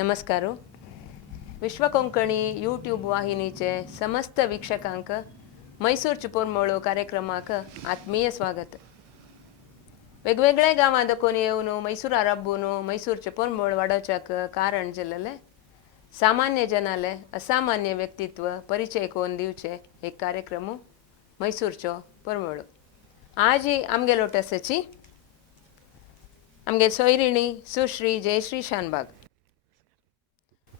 नमस्कार. विश्व कोंकणी यूट्यूब वाहिनीचे समस्त वीक्षकांक मैसूरचे परमळ कार्यक्रमाक आत्मीय स्वागत. वेगवेगळ्या गावां दाखोवन येवन मैसूरार हब्बून मैसूरचे परमळ वाडोवच्याक कारण जाल्लेले सामान्य जनाले असामान्य व्यक्तित्व परिचय करून दिवचे एक कार्यक्रम मैसूरचो परमळ. आज आमगेलो टसची आमगे सोयरिणी सुश्री जयश्री शानभाग.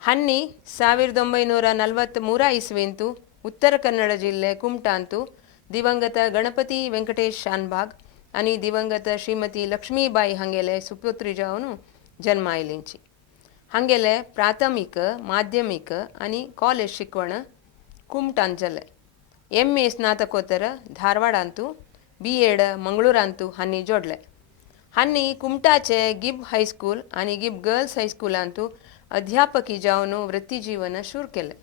हन्नी 1943 ಇಸ್ವಿಂತು उत्तर कन्नड जिल्हे कुमटांतू दिवंगत गणपती वेंकटेश शानभाग आणि दिवंगत श्रीमती लक्ष्मीबाई हांगेले सुपुत्री जावन जन्म आयलींची. हांगेले प्राथमिक माध्यमिक आणि कॉलेज शिकवण कुमटांत जाले. MA स्नातकोत्तर धारवाडांतू B.Ed मंगळूरांतू हांनी जोडले. हांनी कुमटाचे गिब हायस्कूल आणि गिब गर्ल्स हायस्कूलांतू अध्यापकी जावन वृत्ती जीवन सुरू केले.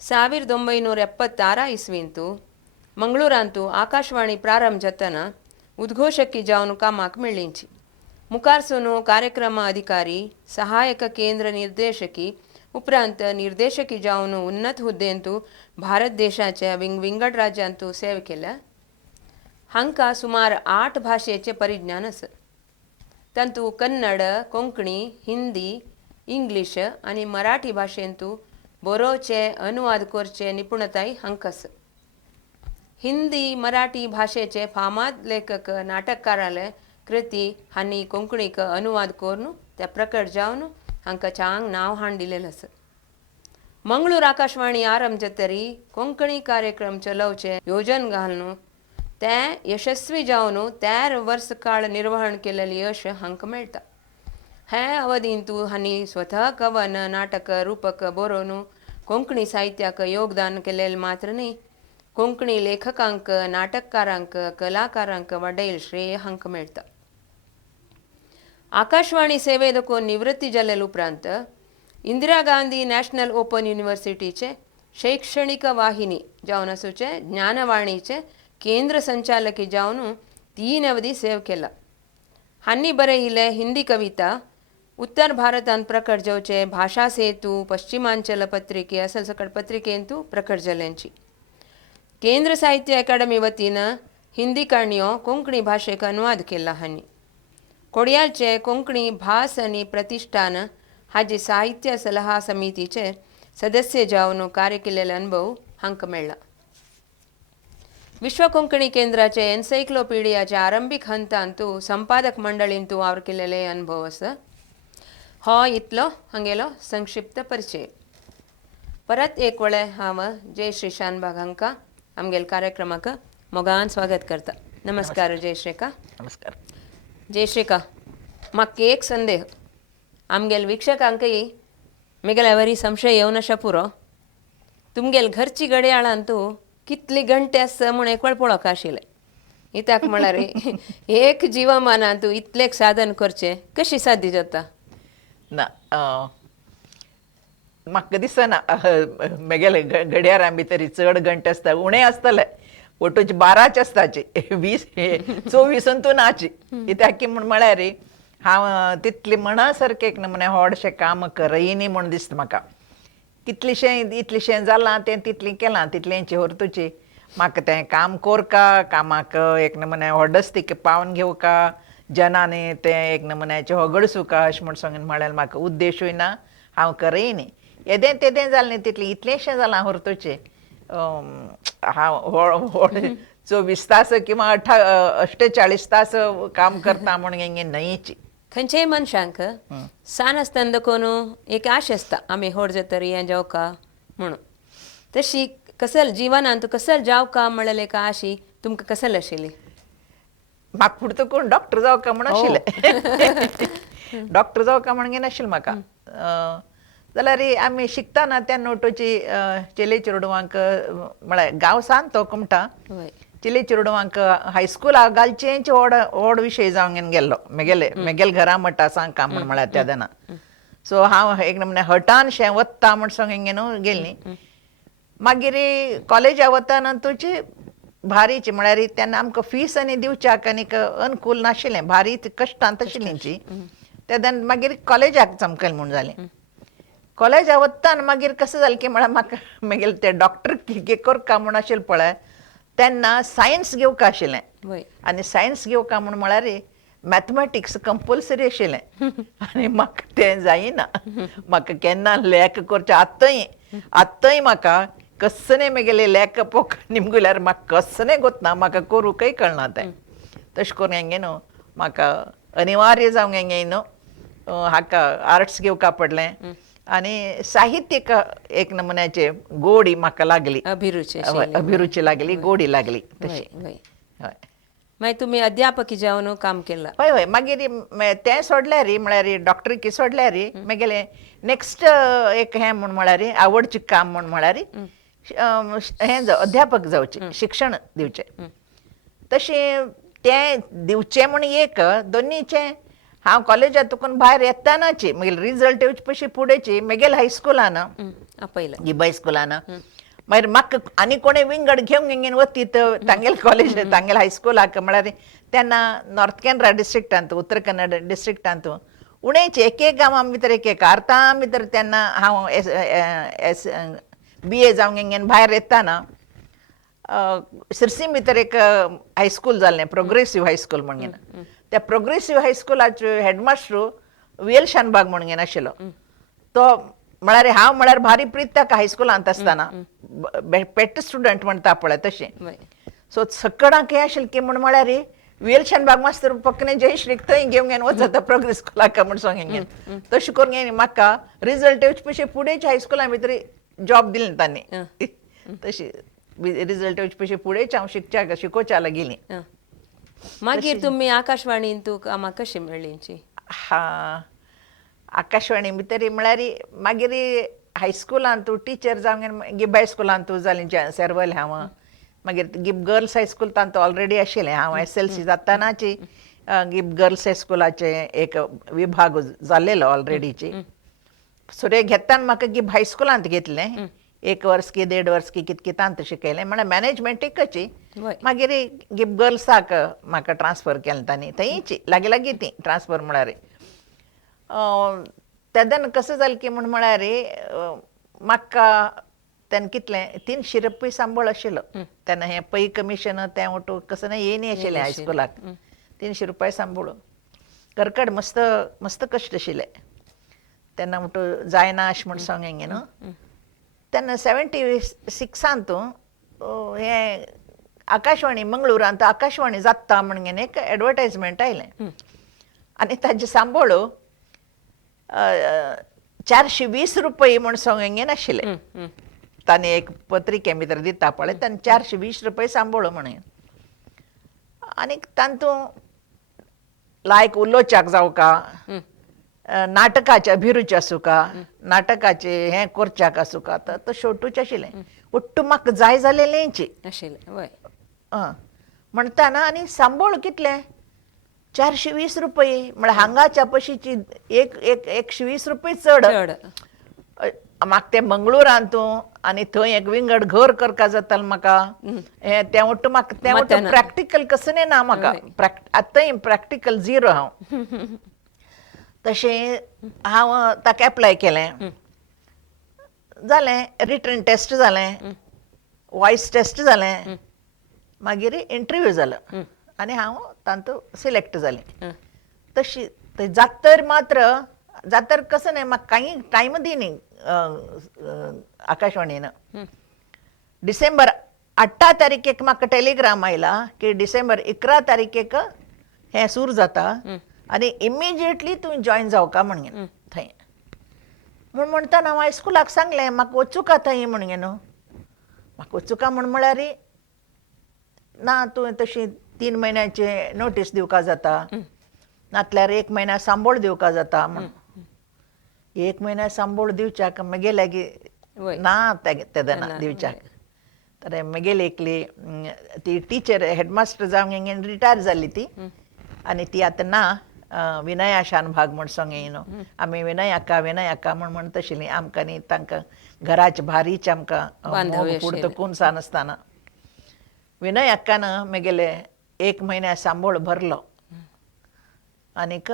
1976 ಇಸ್ವಿಂತು मंगळूरांतू आकाशवाणी प्रारंभ जातना उद्घोषकी जावन कामाक मेळ्ळींची. मुखारसून कार्यक्रम अधिकारी सहायक केंद्र निर्देशकी उपरांत निर्देशकी जावन उन्नत हुद्देंतू भारत देशाच्या विंगड राज्यांतू सेवे केल्या. हांकां सुमार 8 भाशेचे परिज्ञान आसा. तांतू कन्नड, कोंकणी, हिंदी, इंग्लिश आणि मराठी भाशेंतू बरोवचे अनुवाद करचे निपुणताय हांकां. हिंदी मराठी भाशेचे फामाद लेखक नाटककाराले कृती हांनी कोंकणीक अनुवाद करून त्या प्रकट जावन हांकां चांग नांव हाण दिलेलें आसा. मंगळूर आकाशवाणी आरंभ जातरी कोंकणी कार्यक्रम चलोवचे योजन घालून ते यशस्वी जावन 13 वर्स काळ निर्वहण केलेले यश हांकां मेळटा. हे अवधींतू हांनी स्वता कवन नाटक रूपक बरोवन कोंकणी साहित्याक योगदान केलेले मात्र न्ही, कोंकणी लेखकांक नाटककारांक कलाकारांक वाडयले श्रेय हांकां मेळटा. आकाशवाणी सेवे देखून निवृत्ती जाले उपरांत इंदिरा गांधी नॅशनल ओपन युनिव्हर्सिटीचे शैक्षणिक वाहिनी जावन आसूचे ज्ञानवाणीचे केंद्र संचालकी जावन 3 अवधी सेव केला. हांनी बरयिल्ले हिंदी कविता उत्तर भारतांत प्रकट जावचे भाषा सेतू पश्चिमांचल पत्रिके असल सकट पत्रिकेंतू प्रकट जाल्यांची. केंद्र साहित्य अकादमी वतीन हिंदी काणयो कोंकणी भाशेक अनुवाद केला. हांनी कोडयालचे कोंकणी भास आणि प्रतिष्ठान हाजी साहित्य सल्ला समितीचे सदस्य जावन कार्य केलेले अनुभव हांकां मेळ्ळा. विश्व कोंकणी केंद्राचे एन्सायक्लोपिडियाच्या आरंभीक हंतांतू संपादक मंडळींतू वावर केलेले अनुभव आसा. हो इतलो हांगेलो संक्षिप्त परिचय. परत एक वेळे हांव जयश्री शानभाग हांकां आमगेल कार्यक्रमाक मोगान स्वागत करता. नमस्कार जयश्रेका. नमस्कार. जयश्रेका, म्हाका एक संदेह आमगेल वीक्षकांकय मेगेल्या वरी संशय येवन अशा पुरो. तुमगेल घरची घडयाळांतू कितली घंटे आसा म्हूण एक वेळ पळोवंक आशिल्लें. इताक म्हळ्यार एक जिवमानांतू इतलेक साधन करचें कशी साध्य जाता? ना म्हाका दिसना मेगेले घडयाळां भितर चड घंटे आसता, उणें आसतले ओटूचे 12 आसताचे 24 अंतू नाची. कित्याक की म्हळ्यार हांव तितली म्हणा सारकें एक नमुने व्हडशें काम करयनी म्हूण दिसता म्हाका. इतलेशें जालां तें तितलें केलां, तितलेंची व्हरतुची म्हाका तें काम कोरका कामाक एक नमुने व्हडस्तीक पावन घेवका जनांनी तें एक नमुन्याचें होगडसुका अशें म्हूण सांगून म्हळ्यार म्हाका उद्देशूय ना, हांव करयनी. येदें तेदें जालें न्ही तितलें इतलेंशें जालां व्हरतुचें. हांव 24 तास किंवा 48 तास काम करता म्हूण हेंगे न्हयची. खंयच्याय मनशांक सान आसतना देखून एक आश आसता आमी व्हड जातरी हें जावका म्हणून. तशी कसल जिवनांत कसल जावका म्हणल्यार एक आशी तुमकां कसल आशिल्ली? म्हाका फुडें कोण डॉक्टर जावका म्हूण आशिल्लें. डॉक्टर जावका म्हूण नाशिल्लें म्हाका. जाल्यार आमी शिकताना त्या नोटोची चेले चेडवांक म्हळ्यार गांव सान तो कुमटा चेले चेडवांक हायस्कूल घालचेंच व्हड विशय जावन गेल्लो मेगेल घरा मटा सांगका म्हूण म्हळ्यार त्या दिना. सो हांव एक नमुने हटान शें वत्ता म्हूण सांगून न्हू गेल्ली. मागीर कॉलेजा वतना तुजी भारीची म्हळ्यार तेन्ना आमकां फीस आनी दिवच्याक आनीक अनुकूल नाशिल्लें, भारी कश्टांत आशिल्लींची. तेदान मागीर कॉलेजाक चमकल म्हूण जालें. कॉलेजा वतना मागीर कशें जालें की म्हळ्यार म्हाका मागीर ते डॉक्टर करता म्हूण आशिल्लें पळय तेन्ना सायन्स घेवंक आशिल्लें. आनी सायन्स घेवंक म्हूण म्हळ्यार मॅथमॅटिक्स कंपल्सरी आशिल्लें. आनी म्हाका तें जायना. म्हाका केन्ना लेख करचें आत्तांय म्हाका कसलें म्हगेलें लेख पोक निमगुल्यार म्हाका कसलें गोतना म्हाका करूंकय कळना तें. तशें करून हेंगे न्हू म्हाका अनिवार्य जावंक हेंगे न्हू हाका आर्ट्स घेवका पडलें. आनी साहित्यक एक नमुन्याचे गोडी म्हाका लागली. अभिरुची लागली, गोडी लागली तशी. हय. मागीर तुमी अध्यापकी जावन काम केलां. हय हय. मागीर तें सोडल्यार म्हळ्यार डॉक्टरीकी सोडल्यार मागेलें नेक्स्ट एक हें म्हूण म्हळ्यार आवडचें काम म्हूण म्हळ्यार हें अध्यापक जावचें, शिक्षण दिवचें. तशें तें दिवचें म्हूण एक दोनीचें हांव कॉलेजांतून भायर येतानाची मागीर रिजल्ट येवचे पयलीं फुडेंची म्हगेल्या हायस्कुलान गिबा स्कुलान मागीर म्हाका आनी कोणें विंगड घेवंक घेवन वतीत तांगेले कॉलेज तांगेले हायस्कुलाक म्हळ्यार तेन्ना नॉर्थ कॅनरा डिस्ट्रिक्टांत उत्तर कन्नड डिस्ट्रिक्टांत उणेंचे एक गांवां भितर एक आर्तां भितर तेन्ना हांव BA जावंक घेवन भायर येताना सिरसी भितर एक हायस्कूल जाल्लें प्रोग्रेसीव हायस्कूल म्हणून त्या प्रोग्रेसीव हायस्कुलाचे हेडमास्टर VL शानभाग म्हणून घेवन आशिल्लो. तो म्हळ्यार हांव म्हळ्यार भारी प्रीत ताका हायस्कुलांत आसतना पेट स्टुडंट म्हणटा पळय तशें. सो सकडाक हें आशिल्लें की म्हूण म्हळ्यार VL शानभाग मास्तर पक्कने जयश्रीक थंय घेवन वचता प्रोग्रेस स्कुलाक म्हूण सांगेन. तशें करून म्हाका रिजल्ट येवचे पयलीं फुडेंच्या हायस्कुलां भितर जॉब दिलें तांणी. तशी रिजल्ट येवचे पयलीं फुडेंच हांव शिकोवच्या गेलीं. मागीर तुमी आकाशवाणीन कामां कशी मेळ्ळींची? आकाशवाणी भितर म्हळ्यार मागीर हायस्कुलांत टिचर जावंक गिबा स्कुलांत जालीं सेर्वल हांव. मागीर गिब गर्ल्स हायस्कूल तांत ऑलरेडी आशिल्लें. हांव SLC जातानाची गिब गर्ल्स हायस्कुलाचे एक विभाग जाल्लेलो ऑलरेडीची. सो ते घेताना म्हाका गिब हायस्कुलांत घेतलें. 1 वर्स की 1.5 वर्स की कितें तांत शिकयलें म्हळ्यार मॅनेजमेंटीकची. मागीर गिब गर्ल्साक म्हाका ट्रान्सफर केलें तांणी थंयची लागीं लागीं ती ट्रान्सफर म्हळ्यार. तेदन कशें जालें की म्हूण म्हळ्यार म्हाका तेन्ना कितलें 300 रुपया सांबळ आशिल्लो. तेन्ना हें पै कमिशन तें वटू कसं ना येयनी आशिल्लें हायस्कुलाक. 300 रुपया सांबळ करकड मस्त मस्त कश्ट आशिल्ले तेन्ना वटू जायना अशें म्हूण सांगें न्हू. तेन्ना 76 हें आकाशवाणी मंगळुरांत आकाशवाणी जाता म्हणून एक एडवर्टायजमेंट आयलें. आनी ताजें सांबळ 420 रुपया म्हूण सांगेन आशिल्लें. ताणें एक पत्रिके भितर दिता पळय ताणें 420 रुपया सांबळ म्हणून. आनीक तातूंत लायक उलोवच्याक जावका नाटकाचे अभिरुची आसूं का नाटकाचे हें करच्याक आसूं का तो शेवटूच आशिल्लें. ಒಟ್ಟು म्हाका जाय जालेलेंची म्हणटाना आनी सांबळ कितलें 420 रुपये म्हळ्यार हांगाच्या पयशींची 120 रुपया चड. म्हाका तें मंगळुरांत आनी थंय एक विंगड घर करपा जातालें म्हाका. तें वट्ट म्हाका तें वट्ट प्रॅक्टिकल कसलें ना म्हाका. आतांय प्रॅक्टिकल झिरो हांव. तशें हांव ताका एप्लाय केलें. जालें रिटन टेस्ट जालें वॉयस टेस्ट जालें मागीर इंटरव्यू जालो आनी हांव तातूंत सिलेक्ट जालें. तशी जातर मात्र जातर कसं न्ही म्हाका कांय टायम दी न्ही आकाशवाणीन. डिसेंबर 8 तारीखेक म्हाका टेलिग्राम आयला की डिसेंबर 11 तारीखेक हें सुरू जाता आनी इमिजिएटली तुवें जॉयन जावका म्हणून थंय. म्हूण म्हणटाना हांव हायस्कुलाक सांगलें म्हाका वचूं का थंय म्हणून न्हू. म्हाका वचूं का म्हूण म्हळ्यार ना तुवें तशी 3 म्हयन्याचे नोटीस दिवका जाता नातल्यार 1 म्हयन्या सांबळ दिवका जाता म्हूण. 1 म्हयन्या सांबळ दिवच्याक म्हगे लागीं ना तेदना दिवच्याक. तर म्हगेली एकली ती टिचर हेडमास्टर जावंक घेवन रिटायर जाल्ली ती आनी ती आतां ना. विनया शानभाग म्हूण सांगें न्हू. आमी विनयाका म्हूण म्हणत आशिल्लीं. आमकां न्ही तांकां घराचे भारीच आमकां पुडतकून सान आसतना विनयाक्कान म्हगेले 1 म्हयन्या सांबळ भरलो आनीक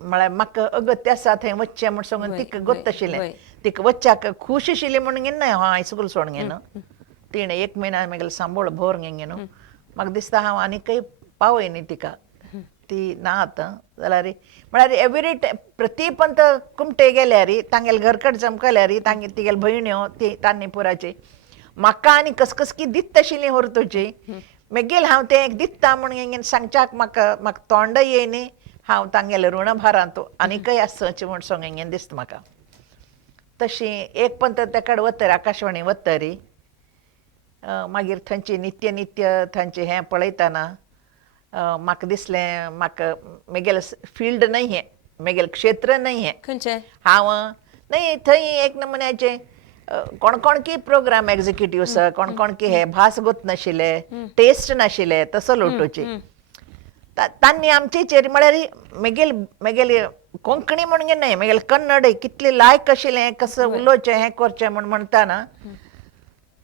म्हळ्यार म्हाका अगत्य आसा थंय वच्चें म्हूण सांगून तिका गोत्त आशिल्लें वय. तिका वच्चाक खूश आशिल्ली म्हणून गेन ना हांव हायस्कूल सोडून गेन तिणें 1 म्हयना म्हगेलो सांबाळ भोर गेन न्हू म्हाका दिसता हांव आनीकय पावय न्ही तिका ती ना आतां जाल्यार म्हळ्यार एवरी प्रतीपंत कुमटे गेल्यार तांगेले घरकड चमकल्यार तांगे तिगेले भयण्यो ती तान्नीपुराची म्हाका आनी कसकसकी दित्त आशिल्लीं व्हरतोची मागीर हांव तें दित्ता म्हणून सांगच्याक म्हाका तोंड येयनी हांव तांगेले ऋणभारांत आनीकय आसचें म्हूण सांगून दिसता म्हाका तशी एक पंत तेकड वतर आकाशवाणी वतरी मागीर थंयची नित्य थंयचें हें पळयतना म्हाका दिसलें म्हाका म्हगेलें फील्ड न्हय हें म्हगेलें क्षेत्र न्हय हें खंयचें हांव न्हय थंय एक नमुन्याचें कोणकोणकी प्रोग्राम एग्जिक्युटिव्ह कोणकोणकी हे भास गोत नाशिल्ले टेस्ट नाशिल्ले तसो लोटोची तांणी आमचेचेर म्हळ्यार म्हगेली कोंकणी म्हणून न्हय म्हगेलें कन्नड कितलें लायक आशिल्लें कसं उलोवचें हें करचें म्हूण म्हणटाना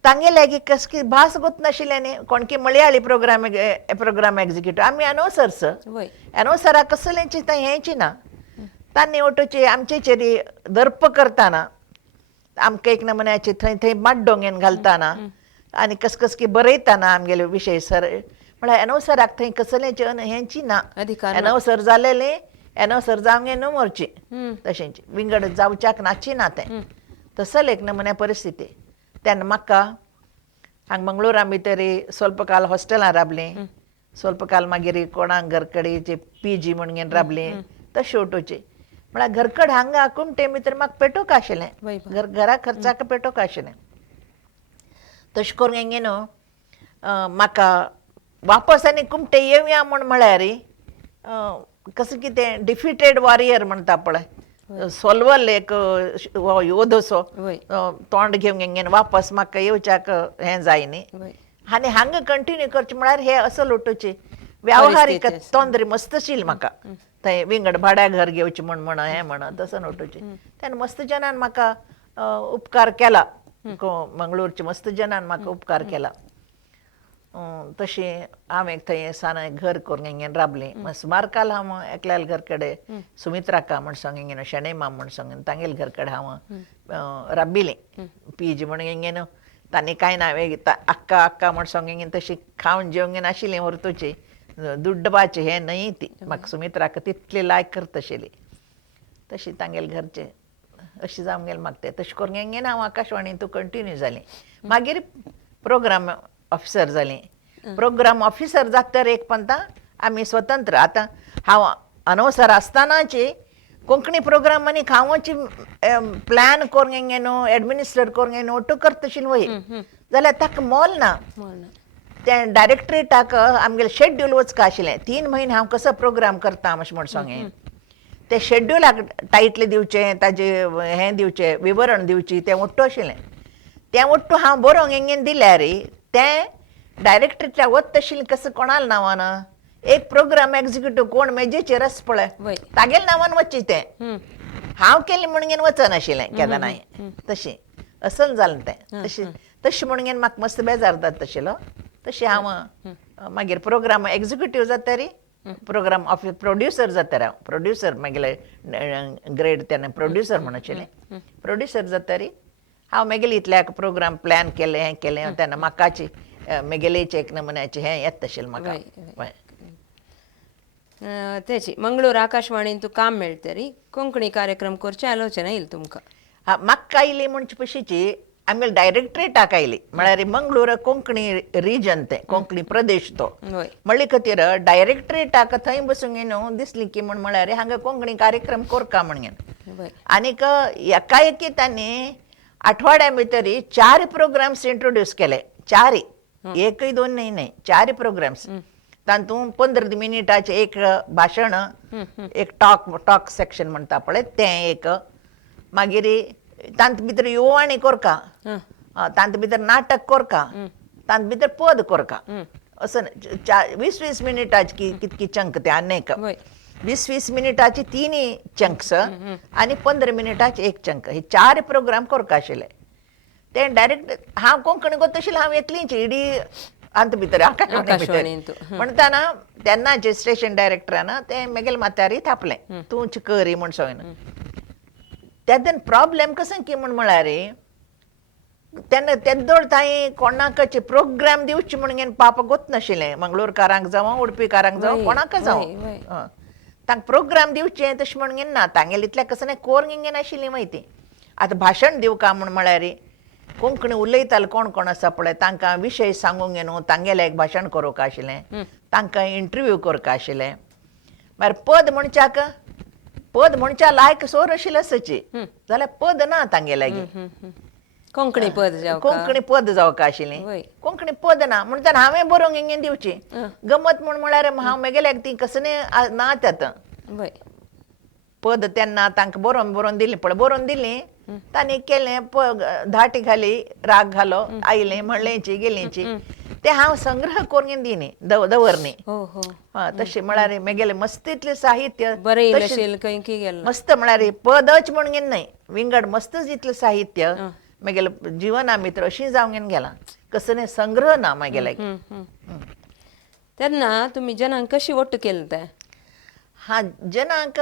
तांगे लागीं कसकी भास गोत नाशिल्लें न्ही कोणकी मलयाळी प्रोग्राम एग्जिक्युटिव्ह आमी अनवसर्स अनवसरा कसलें चिंता हेंची ना तांणी ओटोची आमचेचेर दर्प करताना आमकां एक नमुन्याची थंय माड्डोंगेन घालताना आनी कसकसकी बरयताना आमगेले विशय सर म्हळ्यार अनवसराक थंय कसलेंच हेंची ना अनवसर जालेलें अनवसर जावंगे न्हू मरची तशेंची विंगड जावच्याक नाची ना तें तसल एक नमुन्या परिस्थिती तेन्ना म्हाका हांगा मंगळुरा भितर स्वल्प काल हॉस्टेलां राबलीं स्वल्प काल मागीर कोणाक घरकडेची PG म्हणून राबलीं तशें ओटोची म्हळ्यार घरकड हांगा कुमटे भितर म्हाका पेटोवंक आशिल्लें घरा खर्चाक पेटोवंक आशिल्लें तशें करून न्हू म्हाका वापस आनी कुमटे येवया म्हळ्यार कसं कितें डिफिटेड वॉरियर म्हणटा पळय सोलवल एक योधसो तोंड घेवन वापस म्हाका येवच्याक हें जाय न्ही आनी हांगा कंटिन्यू करचें म्हळ्यार हे असो लोटोची व्यावहारीक तोंदरी मस्त आशिल्ली म्हाका थंय विंगड भाड्या घर घेवचें म्हण हें म्हण तसो नोटोची तेन्ना मस्त जनान म्हाका उपकार केला मंगळूरच्या मस्त जनान म्हाका उपकार केला तशें हांवें थंय सान घर करून राबलें सुमार काल हांव एकल्याल घर कडेन सुमित्राका म्हण सांगून शेणै माम म्हण सांगून तांगेले घर कडेन हांव राबिलें PG म्हणून तांणी कांय ना आक्का म्हण सांगून तशी खावन जेवंक नाशिल्लीं व्हरतोची दुड्डबाचें हें न्हय ती म्हाका सुमित्राका तितली लायक करता आशिल्ली तशी तांगेले घरचें अशें जावंक गेलें म्हाका तें तशें करून हांव आकाशवाणींत कंटिन्यू जालें मागीर प्रोग्राम ऑफिसर जालीं प्रोग्राम ऑफिसर जाता एक पंता आमी स्वतंत्र आतां हांव अनवसर आसतनाची कोंकणी प्रोग्रामांनी हांवची प्लॅन करून न्हू एडमिनिस्ट्रेट करून न्हू ओटू करता आशिल्लें वय जाल्यार ताका मोल ना तें डायरेक्टरेटाक आमगेलें शेड्यूल वचका आशिल्लें 3 म्हयने हांव कसो प्रोग्राम करता अशें म्हूण सांगें तें शेड्युलाक टायटल दिवचें ताजें हें दिवचें विवरण दिवची तें ओट्टू आशिल्लें तें ओट्टू हांव बरोवंक दिल्यार तें डायरेक्टरेटा वत आशिल्लें कसो कोणाल नांवान एक प्रोग्राम एग्जिक्युटिव्ह कोण मेजेचेर आसा पळय तागेले नांवान वच्ची तें हांव केलें म्हणून वचनाशिल्लें केन्नाय तशें असल जालें तें तशें म्हणून म्हाका मस्त बेजार जाता आशिल्लो तशें हांव मागीर प्रोग्राम एग्जिक्युटिव्ह जातरी प्रोग्राम ऑफिस प्रोड्युसर जातरी हांव प्रोड्युसर मागेले ग्रेड तेन्ना प्रोड्युसर म्हण आशिल्लें प्रोड्युसर जातरी हांव मागीर इतल्याक प्रोग्राम प्लॅन केलें हें केलें तेन्ना म्हाकाची म्हगेलेचें एक नमुन्याचें हें येता आशिल्लें म्हाका तेची मंगळूर आकाशवाणीन तूं काम मेळटरी कोंकणी कार्यक्रम करची आलोचना येईल तुमकां म्हाका आयली म्हणचे पयशींची आमगेले डायरेक्टरेटाक आयली म्हळ्यार मंगळूर कोंकणी रिजन तें कोंकणी प्रदेश तो म्हणले खातीर डायरेक्टरेटाक थंय बसून न्हू दिसली की म्हळ्यार हांगा कोंकणी कार्यक्रम करका म्हणून आनीक एका एकी तांणी आठवड्या भितर 4 प्रोग्राम्स इंट्रोड्यूस केले 4 एकय 2 न्हय 4 प्रोग्राम्स तातूंत 15 मिनिटाचें एक भाशण एक टॉक सेक्शन म्हणटा पळय तें एक मागीर तांत भितर युवाणी कोरका तांत भितर नाटक कोरका तांत भितर पद कोरका असं 20-20 मिनिटाची कितकी चंक ते अनेक 20-20 मिनिटाची 3 चंक्स आनी 15 मिनिटाचे एक चंक हे 4 प्रोग्राम कोरका आशिल्ले ते डायरेक्ट हांव कोंकणी करता आशिल्लें हांव एकलींच इडी अंत भितर आकाशवाणी म्हणताना त्यांना जे स्टेशन डायरेक्टरान ते मेगेल माथ्यार थापले तूं करी म्हण सोयन त्यातून प्रॉब्लेम कसं की म्हण म्हळ्यार तेन्ना तेदोळ थंय कोणाकच प्रोग्राम दिवचे म्हणून पाप गोत नाशिल्लें मंगळूरकारांक जावं उडपीकारांक जावं कोणाक जावं तांकां प्रोग्राम दिवचे तशें म्हणून ना तांगेले इतल्या कसं कोर घेवन नाशिल्ली म्हायती आतां भाशण दिवका म्हण म्हळ्यार कोंकणी उलयताले कोण कोण आसा पळय तांकां विशय सांगूंक न्हू तांगेलें एक भाशण करूंक आशिल्लें तांकां इंटरव्यू करूंक आशिल्लें मागीर पद म्हणच्या लायक सोर आशिल्लें सची जाल्यार पद ना तांगे लागीं कोंकणी पद जावंक आशिल्लें कोंकणी पद ना म्हणटा हांवें बरोवंक हिंगे दिवची गमत म्हळ्यार हांव मेगेल्याक ती कसले ना तांत पद तेन्ना तांकां बरोवन दिली पळय बरोवन दिली तांणी केलें धाटी घाली राग घालो आयलें म्हणलेंची गेलींची ते हांव संग्रह करून दिनी दवरनी तशें म्हळ्यार मेगेलें मस्तीतलें साहित्य मस्त म्हळ्यार पदच म्हणून न्हय विंगड मस्तच इतलें साहित्य मागेलें जिवना मित्र अशीं जावंक गेलां कसले संग्रह ना मागेले तेन्ना तुमी जनांक कशी वट्ट केलें तें जनांक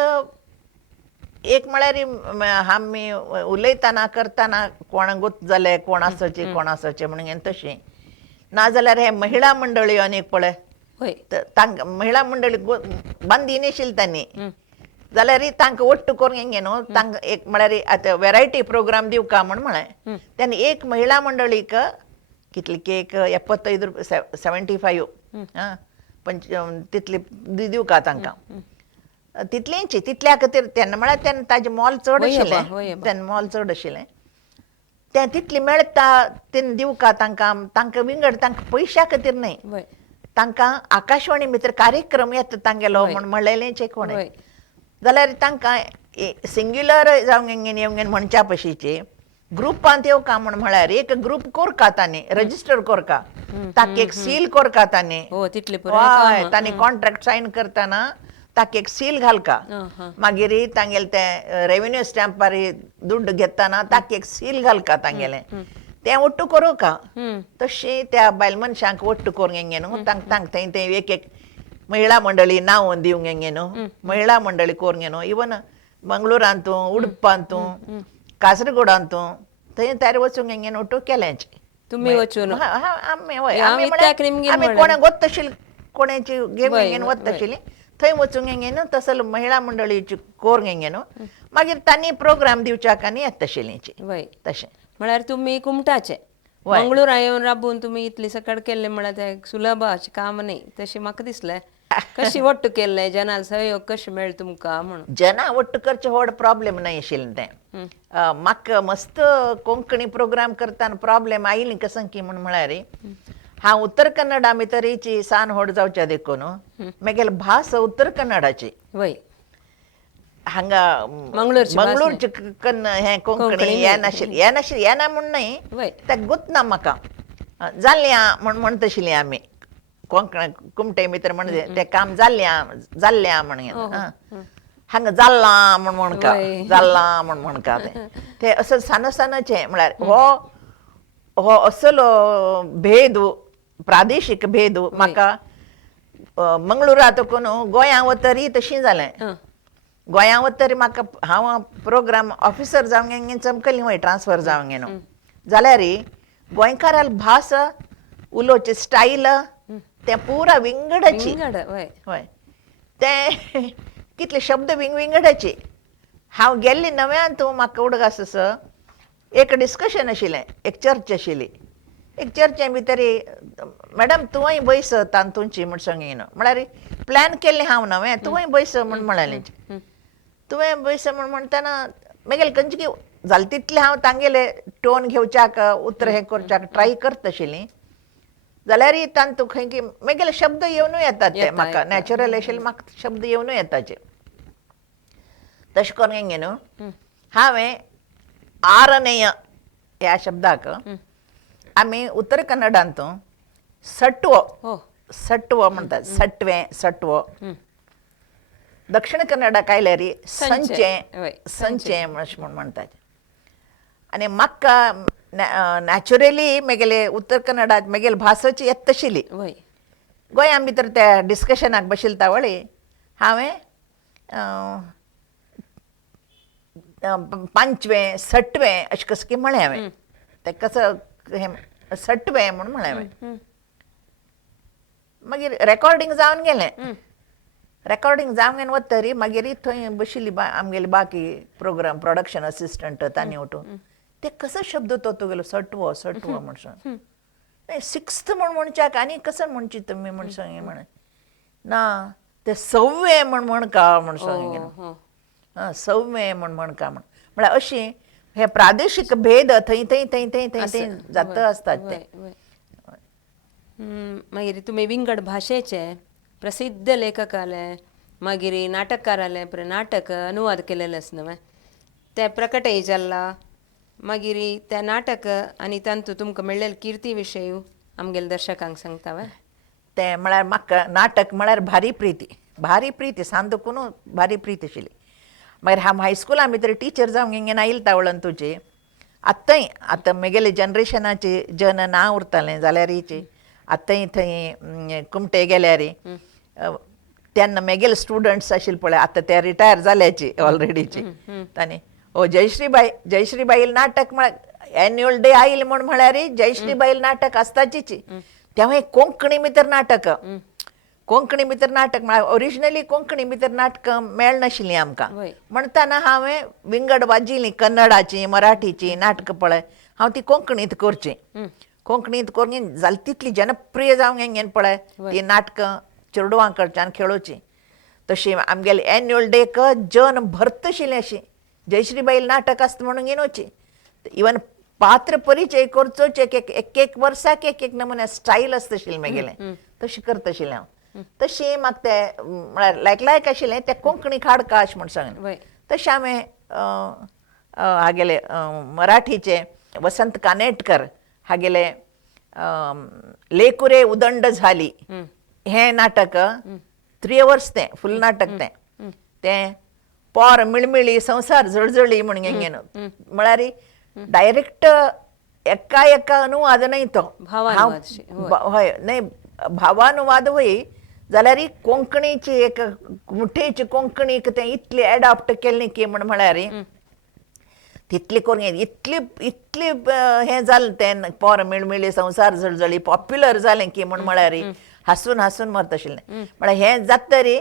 एक म्हळ्यार आमी उलयतना करतना कोण गोत जाले कोण आसाचे म्हणून तशें नाजाल्यार हे महिला मंडळी अनेक पळय तांकां महिला मंडळी बांदी नाशिल्ली तांणी जाल्यार तांकां वट्ट करूंक न्हू तांकां एक म्हळ्यार आतां वेरायटी प्रोग्राम दिवका म्हळें तेन्ना एक महिला मंडळीक कितली केक 75 75 तितली दिवका तांकां तितलींची तितल्या खातीर तेन्ना म्हळ्यार तेन्ना ताजें मोल चड आशिल्लें तें तितली मेळटा तेन्ना दिवका तांकां विंगड तांकां पयश्या खातीर न्हय तांकां आकाशवाणी भितर कार्यक्रम येता तांगेलो म्हण म्हणलेलेंचें कोण जाल्यार तांकां सिंग्युलर जावंक येवंक म्हणच्या पशीचे ग्रुपांत येवका म्हळ्यार एक ग्रुप कोरका तांणी रजिस्टर कोरका ताका एक सील कोरका तांणी तांणी कॉन्ट्रॅक्ट सायन करतना ताका एक सील घालका मागीर तांगेले ते रेव्हेन्यू स्टॅम्पार दुड्ड घेतना ताका एक सील घालका तांगेलें तें वट्ट करूंका तशें त्या बायल मनशांक वट्ट करूंक न्हू तांकां थंय एक एक महिला मंडळी नांव दिवंक न्हू महिला मंडळी करूंक न्हू इवन मंगळुरांतू उडपांतू कासरगोडांतू थंय तयार वचूंक न्हू वट्ट केलेंचें तुमी वचून आमी कोणाक वत तशिल्ली कोणाची घेवन वत तशिल्ली थंय वचूंक न्हू तसले महिला मंडळीची करूंक न्हू मागीर तांणी प्रोग्राम दिवच्याक आनी येत तशिल्लींची तशें म्हळ्यार तुमी कुमटाचे मंगळूर येवन राबून तुमी इतली सकाळ केल्लें म्हळ्यार तें सुलभ अशें काम न्हय तशें म्हाका दिसलें कशी वट्ट केल्लें जनाल सहयोग कशें मेळ तुमकां म्हणून जना वट्ट करचें व्हड प्रॉब्लेम न्हय आशिल्लें तें म्हाका मस्त कोंकणी प्रोग्राम करतना प्रॉब्लेम आयली कसं की म्हळ्यार हांव उत्तर कन्नडा भितरीची सान व्हड जावच्या देखून म्हगेली भास उत्तर कन्नडाची हांगा मंगळूरचे हे कोंकणी येना म्हण न्हय तें गुत ना म्हाका जाल्ल्या म्हण तशिल्लीं आमी कोंकणी कुमटे भितर म्हणजे तें काम जाल्ल्या म्हणून हांगा जाल्ला म्हण म्हणका तें असो सानचें म्हळ्यार हो असलो भेद प्रादेशीक भेद म्हाका मंगळुरांत गोंयां वतरी तशीं जालें गोंयां वतरी म्हाका हांव प्रोग्राम ऑफिसर जावंक चमकली वय ट्रान्सफर जावंक न्हू जाल्यार गोंयकाराल भास उलोवचे स्टायल तें पुरा विंगडाची हय तें कितले शब्द विंगडाचे हांव गेल्ली नव्यान तूं म्हाका उडगास एक डिस्कशन आशिल्लें एक चर्च आशिल्ली एक चर्चे भितर मॅडम तुवंय बयस तांतूंची म्हण सांगिन म्हळ्यार प्लॅन केल्लें हांव नवें तुवंय बयस म्हण म्हळालें तुवें बयस म्हण म्हणटना म्हगेलें खंयची जालें तितलें हांव तांगेले टोन घेवच्याक उतर हें करच्याक ट्राय करत आशिल्लीं जाल्यार तांतू खंय की म्हगेले शब्द येवनूय येतात ते म्हाका नॅचरल आशिल्ले म्हाका शब्द येवनूय येताचे तशें करून न्हू हांवें आरनेय ह्या शब्दाक आमी उत्तर कन्नडांत सट्व म्हणटात सट्व दक्षिण कन्नडाक आयल्यार संचे म्हण म्हणटात आनी म्हाका नॅचरली म्हगेले उत्तर कन्नडात म्हगेल भासाची येत तशिली वय गोंयां भितर त्या डिस्कशनाक बशिल्ले तावळी हांवें पांचवें सटवें अशें कसं की म्हळें हांवें तें कसं हें सटवें म्हूण म्हळें हांवें मागीर रेकॉर्डिंग जावन गेलें रेकॉर्डिंग जावन गेलें वतरी मागीर थंय बशिल्ली आमगेली बाकी प्रोग्राम प्रोडक्शन असिस्टंट तांणी उठून ते कसो शब्द तो गेलो सटवो सटवो म्हणून नाही सिक्स्थ म्हणच्याक आनी कसं म्हणची तुमी म्हण सांगे म्हण ना ते सव्वे म्हण का म्हण सांगे हां सव्वे म्हण का म्हळ्यार अशी हे प्रादेशीक भेद थंय थंय थंय थंय थंय थंय जाता आसतात ते मागीर तुमी विंगड भाशेचे प्रसिद्ध लेखक आले मागीर नाटककार आले नाटक अनुवाद केलेले न्हय ते प्रकटय जाल्ला मागीर त्या नाटक आनी तांतू तुमकां मेळिल्ले किर्ती विशयी आमगेल्या दर्शकांक सांगता वा ते म्हळ्यार म्हाका नाटक म्हळ्यार भारी प्रीती सांदकून भारी प्रीती आशिल्ली मागीर हांव हायस्कुलां भितर टिचर जावंक हिंगा आयिल्ले तावळन तुजी आतां म्हगेले जनरेशनाचे जन ना उरतालें जाल्यार हिचे आतांय थंय कुमटे गेल्यार तेन्ना म्हगेले स्टुडंट्स आशिल्ले पळय आतां ते रिटायर जाल्याची ऑलरेडीची तांणी जयश्री बाईल नाटक म्हळ्यार एन्युअल डे आयिल्ले म्हळ्यार जयश्री बाईल नाटक आसताचीच तेव्हा कोंकणी भितर नाटक म्हळ्यार ओरिजिनली कोंकणी भितर नाटकां मेळनाशिल्लीं आमकां म्हणटाना हांवें विंगड वाजिल्लीं कन्नडाची मराठीची नाटकां पळय हांव ती कोंकणींत करची कोंकणींत करून जाल्यार तितली जनप्रिय जावंक गेन पळय ती नाटकां चेडवां कडच्यान खेळोवची तशी आमगेले एन्युअल डेक जन भरत आशिल्लें अशी जयश्री बाईल नाटक आसता म्हणून घेवची इवन पात्र परिचय करचोच एक वर्साक एक नमुने स्टायल आसता आशिल्लें म्हगेलें तशें करता आशिल्लें हांव तशी म्हाका ते म्हळ्यार लायक आशिल्लें ते कोंकणी खाडका अशें म्हण सांगन तशें हांवें हागेले मराठीचे वसंत कानेटकर हागेले लेकुरे उदंड झाली हें नाटक 3 hours तें फुल नाटक तें पोर मिळमिळी संसार जळजळी म्हणून घेन म्हळ्यार डायरेक्ट एका अनुवाद न्हय तो हय न्हय भावानुवाद होय जाल्यार कोंकणीची एक मुठेची कोंकणीक तें इतली एडॉप्ट केल्ली की म्हळ्यार तितली करून इतली हें जालें तें पोर मिळमिळी संसार जळजळी पॉप्युलर जालें की म्हळ्यार हांसून मरत आशिल्लें म्हळ्यार हें जातरी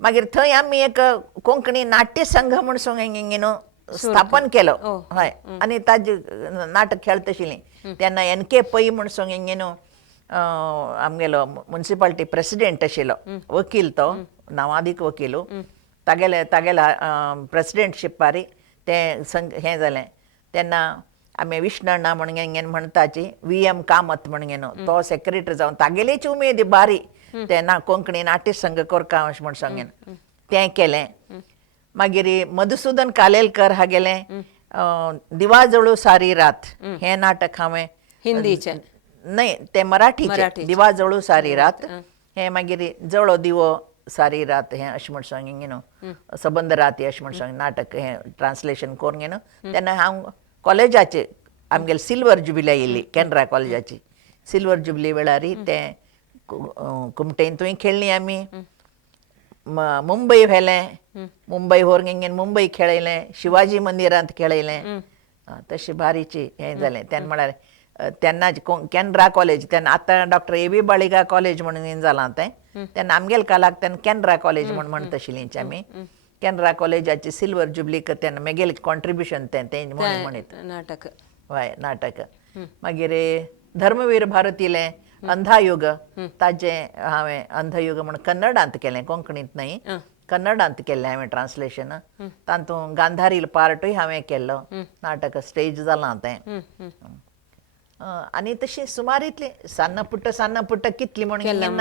मागीर थंय आमी एक कोंकणी नाट्य संघ म्हूण सांगिनो स्थापन केलो हय आनी ताजे नाटक खेळत आशिल्लीं तेन्ना NK पै म्हूण सांगिनो आमगेलो म्युनिसिपालिटी प्रेसिडेंट आशिल्लो वकील तो नांवादीक वकील तागेला प्रेसिडेंटशिपारी तें हें जालें तेन्ना आमी विष्णण्णा म्हणून म्हणटाची VM कामत म्हणून तो सेक्रेटरी जावन तागेलीच उमेद बारी ते कोंकणी नाट्य संघ करता अशें म्हण सांगेन तें केलें मागीर मधुसूदन कालेलकर हागेलें दिवाजळू सारी रात हें नाटक हांवें हिंदीचें न्हय तें मराठीचें दिवाजळू सारी रात हें मागीर जळो दिवो सारी रात हें अशें म्हण सांगीन सबंद राती अशें म्हण सांग नाटक हें ट्रान्सलेशन करून घेन तेन्ना हांव कॉलेजाचे आमगेली सिल्वर जुबिली आयिल्ली कॅनरा कॉलेजाची सिल्वर जुबिली वेळार तें कुमटेंतूय खेळ्ळीं आमी मुंबय व्हेलें मुंबय व्हरून मुंबय खेळयलें शिवाजी मंदिरांत खेळयलें तशी बारीची हें जालें तेन्ना म्हळ्यार तेन्नाच कॅनरा कॉलेज तेन्ना आतां डॉक्टर A.B. बाळिगा कॉलेज म्हणून जालां तें तेन्ना आमगेले कालाक तेन्ना कॅनरा कॉलेज म्हूण म्हणत आशिल्लींच आमी कॅनरा कॉलेजाची सिल्वर जुबलीक तेन्ना म्हगेलें कॉन्ट्रिब्युशन तें म्हणीत नाटक हय नाटक मागीर धर्मवीर भारतीलें अंधायुग ताजें हांवें अंधयुग म्हूण कन्नडांत केलें कोंकणींत न्हय कन्नडांत केल्लें हांवें ट्रान्सलेशन तातूंत गांधारी पार्टूय हांवें केल्लो नाटक स्टेज जालां तें आनी तशी सुमार इतली सान्न पुट्ट कितली म्हणून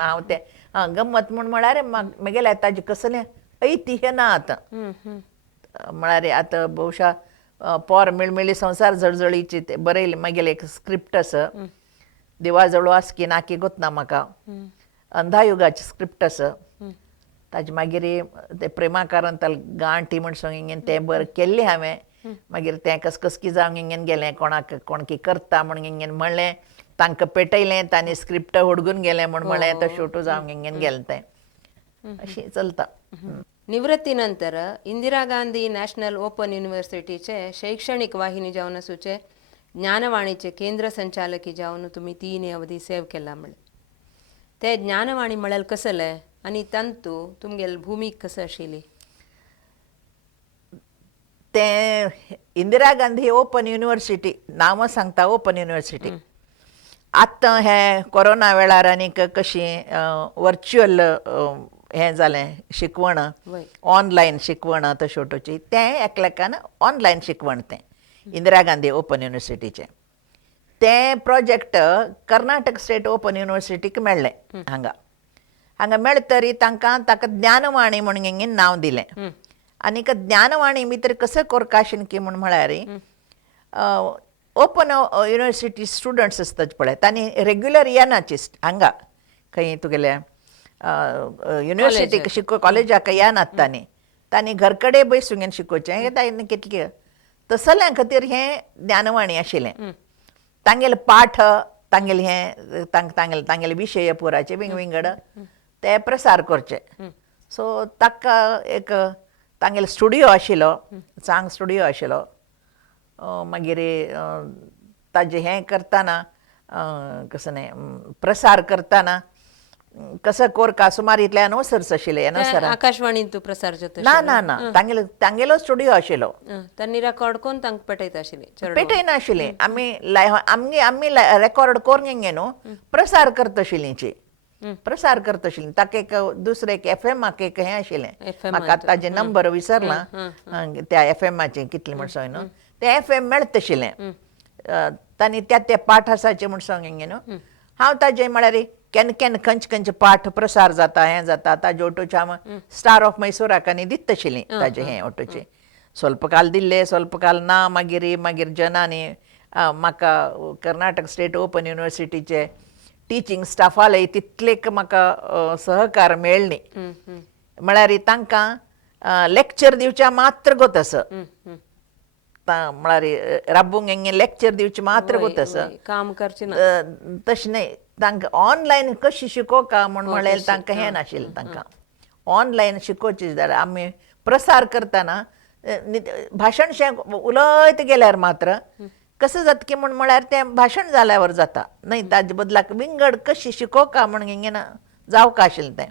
हांव तें गंमत म्हळ्यार म्हगेलें ताजें कसलें ऐतिह्य ना आतां म्हळ्यार आतां भोवशा पोर मिळमिळी संसार जळजळीची ते बरयलें म्हगेलें एक स्क्रिप्ट आसा दिवाजळो आस की ना की गोतना म्हाका अंधायुगाची स्क्रिप्ट आसा ताजे मागीर ते प्रेमाकारांत गांठी म्हण सांगिन तें बरें केल्लें हांवें मागीर तें कसकी जावंक हिंगेन गेलें कोणाक कोण की करता म्हण हिंगेन म्हणलें तांकां पेटयलें तांणी स्क्रिप्ट हुडकून गेलें म्हण म्हणलें तो शेवटू जावंक हिंगेन गेलें तें अशी चलता. निवृत्तीनंतर इंदिरा गांधी नॅशनल ओपन युनिव्हर्सिटीचे शैक्षणिक वाहिनी जावन असूचे ज्ञानवाणीचे केंद्र संचालकी जावन तुम्ही 3 अवधी सेव केला म्हण ते ज्ञानवाणी म्हळ्यार कसले आणि तांतू तुमगेल भूमिका कसं आशिल्ली? ते इंदिरा गांधी ओपन युनिव्हर्सिटी नांव सांगता ओपन युनिव्हर्सिटी. आतां हे कोरोना वेळार आनीक कशी वर्च्युअल हें जालें शिकवण ऑनलायन शिकवण तशेवटोची तें एकल्याकान ऑनलायन शिकवण तें इंदिरा गांधी ओपन युनिव्हर्सिटीचें तें प्रोजेक्ट कर्नाटक स्टेट ओपन युनिव्हर्सिटीक मेळ्ळें हांगा मेळटरी ताका ज्ञानवाणी म्हणून हिंगेन नांव दिलें. आनीक ज्ञानवाणी भितर कसो कोरकाशीन की म्हळ्यार ओपन युनिव्हर्सिटी स्टुडंट्स आसतात पळय तांणी रेग्युलर येनाची हांगा खंय तुगेल्या युनिव्हर्सिटीक कॉलेजाक येनात तांणी घरकडे बसून शिकोवचें तांणी कितलें तसल्यां खातीर हें ज्ञानवाणी आशिल्लें. तांगेले पाठ तांगेले हें तांगेले विशय पुराचे विंगड ते प्रसार करचे. सो ताका एक तांगेलो स्टुडियो आशिल्लो चांग स्टुडियो आशिल्लो. मागीर ताजें हें करतना कसो न्ही प्रसार करतना कसो कोरका सुमार इतले अनवसर्स आशिल्ले आकाशवाणीन तू प्रसार जाता ना तांगेलो स्टुडियो आशिल्लो. तांणी रेकॉर्ड करून तांकां पेटयता आशिल्ले पेटयना आशिल्लें आमी रेकॉर्ड करून गे न्हू प्रसार करता आशिल्लींची प्रसार करता आशिल्लीं. ताका एक दुसरें एक एफएमाक एक हें आशिल्लें म्हाका आतां ताजें नंबर विसरला त्या एफएमाचें कितलें म्हण सांग न्हू तें एफएम मेळटा आशिल्लें. तांणी त्या पाठासाचें म्हण सांग गे न्हू हांव ताजें म्हळ्यार केन्ना खंयचे पाठ प्रसार जाता हें जाता ताजे ऑटोचे हांव स्टार ऑफ मैसूराक आनी दिता आशिल्लीं ताजें हें ऑटोचें. स्वल्प काल दिल्लें स्वल्प काल ना मागीर जनांनी म्हाका कर्नाटक स्टेट ओपन युनिव्हर्सिटीचे टिचींग स्टाफालय तितलेक म्हाका सहकार मेळ्ळी. म्हळ्यार तांकां लेक्चर दिवच्या मात्र गोत आसा म्हळ्यार राबूंक हेंगे लेक्चर दिवचे मात्र गोत आसा काम करचें तशें न्हय. तांकां ऑनलायन कशी शिकोवका म्हूण म्हळ्यार तांकां हें नाशिल्लें. तांकां ऑनलायन शिकोवचें जाल्यार आमी प्रसार करतना भाशणशें उलयत गेल्यार मात्र कसं जाता की म्हळ्यार तें भाशण जाल्यावर जाता न्हय ताजे बदलाक विंगड कशी शिकोवका म्हूण हिंगे जावका आशिल्लें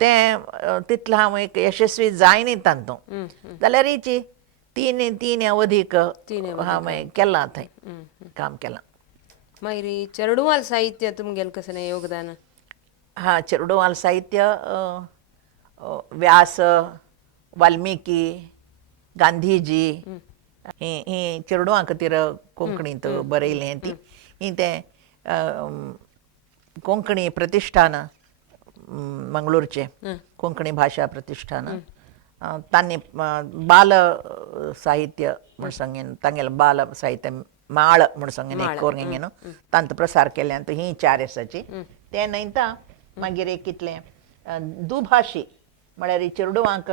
तें तितलें हांव एक यशस्वी जायनी तांतूं. जाल्यार हिची 3 अवधीक हांवें केलां थंय काम केलां. मागीर चेडवाल साहित्य तुमगेलें कसं न्ही योगदान? चेडवाल साहित्य व्यास वाल्मिकी गांधीजी ही चेडवां खातीर कोंकणींत बरयलें ही तें कोंकणी प्रतिश्ठान मंगळूरचें कोंकणी भाशा प्रतिश्ठान तांणी बाल साहित्य म्हण सांगेन तांगेलें बाल साहित्य माळ म्हण सांगेन एक कोरून न्हू तांत प्रसार केल्यान ही 4 वर्साची तें न्हयता. मागीर एक कितलें दुभाशी म्हळ्यार चेडवांक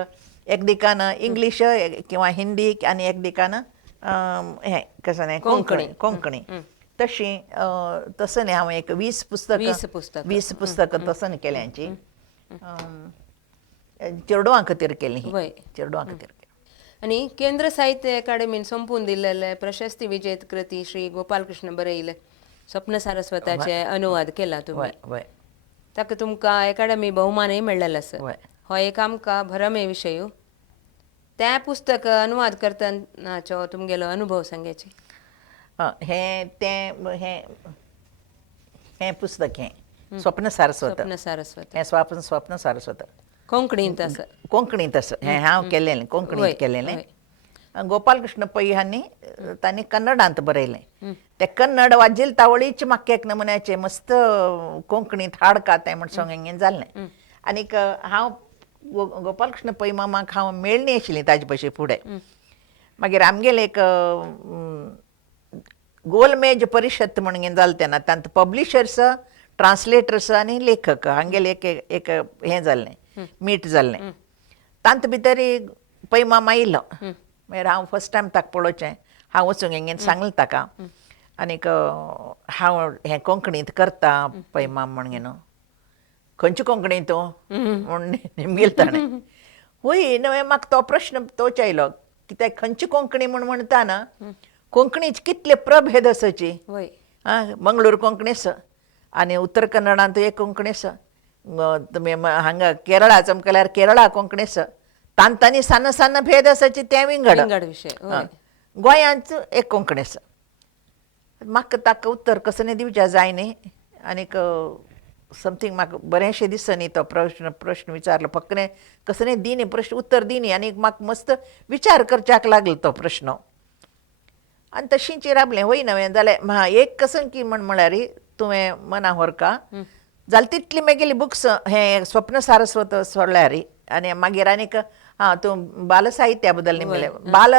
एक दिकान इंग्लीश किंवा हिंदी आनी एक दिकान हें कशें न्ही कोंकणी तशी तसो न्ही हांवें एक 20 पुस्तकां तसो न्ही केल्यांची चेडवां खातीर केली चेडवां खातीर. आनी केंद्र साहित्य अकादमीन संपून दिल्ले प्रशस्ती विजेत कृती श्री गोपालकृष्ण बरयले स्वप्न सारस्वताचे अनुवाद केला तुम्ही. ताका तुमकां अकादमी भोवमानय मेळ्ळेलो आसा. हो एक आमकां भरमे विशय. त्या पुस्तक अनुवाद करतनाचो तुमगेलो अनुभव सांगेचे. हें पुस्तक हें स्वप्न सारस्वत हें स्वप्न सारस्वत कोंकणींत आसा. कोंकणींत आसा हें हांव केल्लें कोंकणींत केल्लें. गोपालकृष्ण पै हांणी तांणी कन्नडांत बरयलें. तें कन्नड वाजिल तावळीच म्हाका एक नमुन्याचें मस्त कोंकणींत हाडका तें म्हण सांगेन जाल्लें. आनीक हांव गोपालकृष्ण पै मामाक हांव मेळ्ळी आशिल्लीं ताजे पयशे फुडें. मागीर आमगेलें एक गोलमेज परिशद म्हणून जालें तेन्ना तांत पब्लिशर्स ट्रान्सलेटर्स आनी लेखक हांगेलें एक हें जाल्लें मीट जाल्लें. तांत भितर पै मामा येयलो मागीर हांव फर्स्ट टायम ताका पळोवचें हांव वचूंक हेंगेन सांगलें ताका आनीक हांव हें कोंकणींत करता पैमा म्हणगे न्हू खंयचे कोंकणी तूं म्हूण निमगेल ताणें वय न्हय म्हाका तो प्रश्न तोच आयलो कित्याक खंयची कोंकणी म्हूण म्हणटा ना कोंकणीचे कितले प्रभेद आसाची मंगळूर कोंकणी आसा आनी उत्तर कन्नडांत एक कोंकणी आसा तुमी हांगा केरळा चमकल्यार केरळा कोंकणी आसा तांतांनी सान्न सान्न भेद आसाचे ते विंगड गोंयांत एक कोंकणी आसा म्हाका ताका उत्तर कसं दिवचें जाय न्ही आनीक समथींग म्हाका बरेंशें दिसनी तो प्रश्न विचारलो फक्त कसं दी न्ही प्रश्न उत्तर दी न्ही आनीक म्हाका मस्त विचार करच्याक लागलो तो प्रश्न आनी तशींच राबलें वय नवें जाल्यार एक कसन की म्हळ्यार तुवें मना व्हरका जाल्यार तितली मागेली बुक्स हें स्वप्न सारस्वत सोडल्यार आनी मागीर आनीक तूं बाल साहित्या बद्दल निमगेलें बाल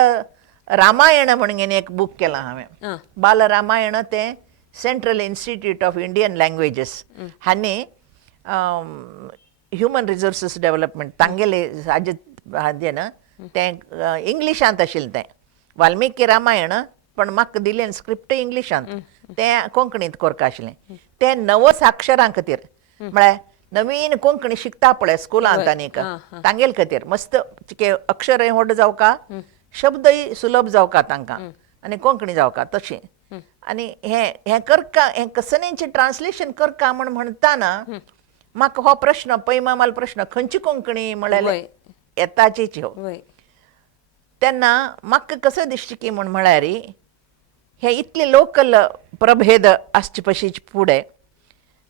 रामायण म्हणून एक बूक केलां हांवें बाल रामायण तें central institute of Indian languages हांणी ह्युमन रिसोर्सीस डेव्हलपमेंट तांगेले हाजे न्हय तें इंग्लिशांत आशिल्लें तें वाल्मिकी रामायण पण म्हाका दिलें स्क्रिप्ट इंग्लिशांत तें कोंकणींत करता आशिल्लें तें 9 साक्षरां खातीर म्हळ्यार नवीन कोंकणी शिकता पळय स्कुलांत आनीक तांगेले खातीर मस्त अक्षरय व्हड जावका शब्दय सुलभ जावका तांकां आनी कोंकणी जावका तशी आनी हें करका हें कसनेचें ट्रान्सलेशन करका म्हूण म्हणटाना म्हाका हो प्रश्न पैमामाल प्रश्न खंयची कोंकणी म्हळ्यार येताचीच ह्यो तेन्ना म्हाका कसो दिसता की म्हळ्यार हे इतले लोकल प्रभेद आसचे पशीच फुडें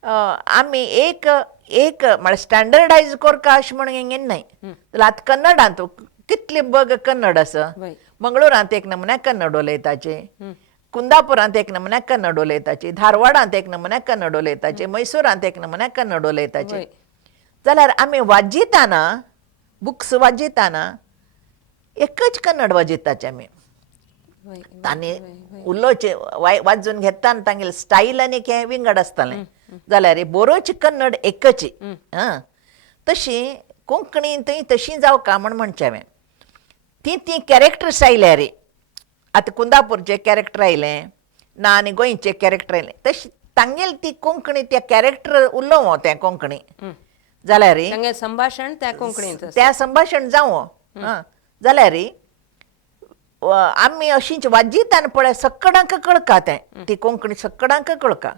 आमी एक म्हळ्यार स्टँडर्डायज करता अशें म्हणून हें न्हय जाल्यार आतां कन्नडांत कितले बग कन्नड आसा मंगळुरांत एक नमुन्याक कन्नड उलयताचे कुंदापुरांत एक नमुन्याक कन्नड उलयताचे धारवाडांत एक नमुन्याक कन्नड उलयताचे मैसूरांत एक नमुन्याक कन्नड उलयताचे जाल्यार आमी वाजयताना बुक्स वाजयताना एकच कन्नड वाजयताचे आमी तांणी उलोवचे वाजून घेतना तांगेले स्टायल आनी हें विंगड आसतालें जाल्यार बरोवची कन्नड एकच तशी कोंकणी थंय तशी जावका म्हूण म्हणचें हांवें ती कॅरेक्टर्स आयले रे आतां कुंदापूरचें कॅरेक्टर आयलें ना आनी गोंयचें कॅरेक्टर आयलें तशी तांगेली ती कोंकणी त्या कॅरेक्टर उलोवं तें कोंकणी जाल्यार संभाशण त्या कोंकणींत त्या संभाशण जावं जाल्यार आमी अशींच वाजयताना पळय सक्कडांक कळका तें ती कोंकणी सक्कडांक कळका